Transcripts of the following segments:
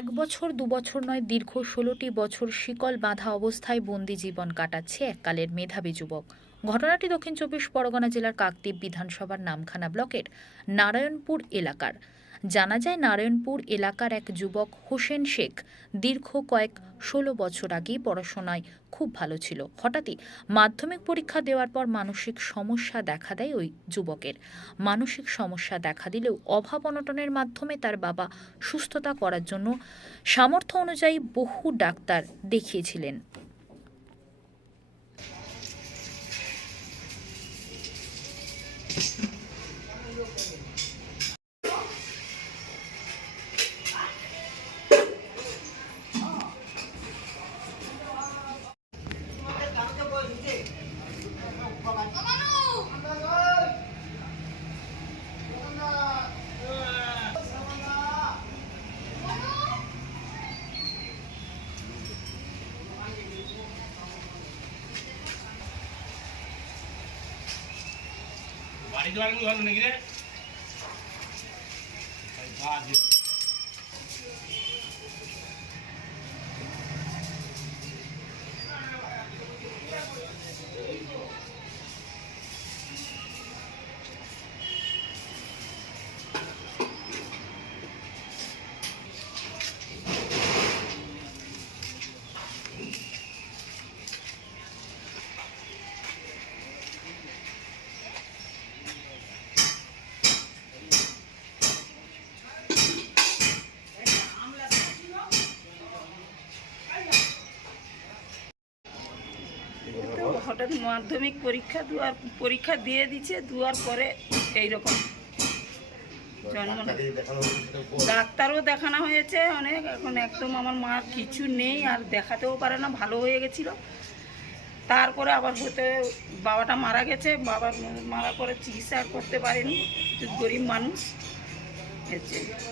এক বছর দু বছর নয়, দীর্ঘ ১৬টি বছর শিকল বাঁধা অবস্থায় বন্দি জীবন কাটাচ্ছে এককালের মেধাবী যুবক। ঘটনাটি দক্ষিণ ২৪ পরগনা জেলার কাকদ্বীপ বিধানসভার নামখানা ব্লকের নারায়ণপুর এলাকার। জানা যায়, নারায়ণপুর এলাকার এক যুবক হোসেন শেখ দীর্ঘ ১৬ বছর আগেই পড়াশোনায় খুব ভালো ছিল। হঠাৎই মাধ্যমিক পরীক্ষা দেওয়ার পর মানসিক সমস্যা দেখা দেয় ওই যুবকের। মানসিক সমস্যা দেখা দিলেও অভাব অনটনের মাধ্যমে তার বাবা সুস্থতা করার জন্য সামর্থ্য অনুযায়ী বহু ডাক্তার দেখিয়েছিলেন। বাড়ি যাওয়ার কি ভালো নাকি রে? তো হঠাৎ মাধ্যমিক পরীক্ষা দিয়ে দিচ্ছে, দেওয়ার পরে এইরকম জন্ম। ডাক্তারও দেখানো হয়েছে অনেক, এখন একদম আমার মার কিছু নেই, আর দেখাতেও পারে না, ভালো হয়ে গেছিল। তারপরে আবার হতে বাবাটা মারা গেছে, বাবার মারা পরে চিকিৎসা আর করতে পারেনি, গরিব মানুষ।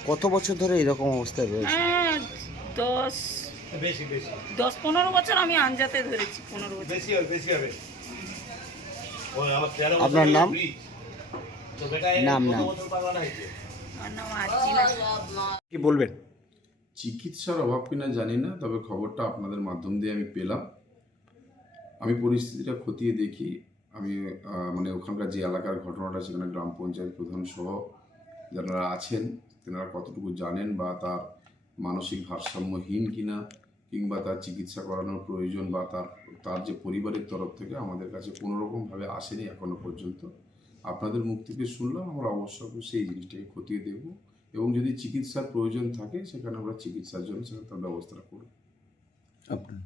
কত বছর ধরে এরকম অবস্থায় রয়েছে? হ্যাঁ, 10-15 বছর আমি আঞ্জাতে ধরেছি, 15 বছর। আপনার নাম? নাম আমার নাম আর্চিনা। কি বলবেন? চিকিৎসার অভাব কিনা জানি না, তবে খবরটা আপনাদের মাধ্যম দিয়ে আমি পেলাম। আমি পরিস্থিতিটা খতিয়ে দেখি। আমি মানে ওখানকার যে এলাকার ঘটনাটা, সেখানে গ্রাম পঞ্চায়েত প্রধান সহ যারা আছেন তেনারা কতটুকু জানেন, বা তার মানসিক ভারসাম্যহীন কিনা, কিংবা তার চিকিৎসা করানোর প্রয়োজন, বা তার যে পরিবারের তরফ থেকে আমাদের কাছে কোনোরকমভাবে আসেনি এখনো পর্যন্ত। আপনাদের মুখ থেকে শুনলাম, আমরা অবশ্যই সেই জিনিসটাকে খতিয়ে দেখব, এবং যদি চিকিৎসার প্রয়োজন থাকে সেখানে আমরা চিকিৎসার জন্য সেখানে তার ব্যবস্থা করব। আপনার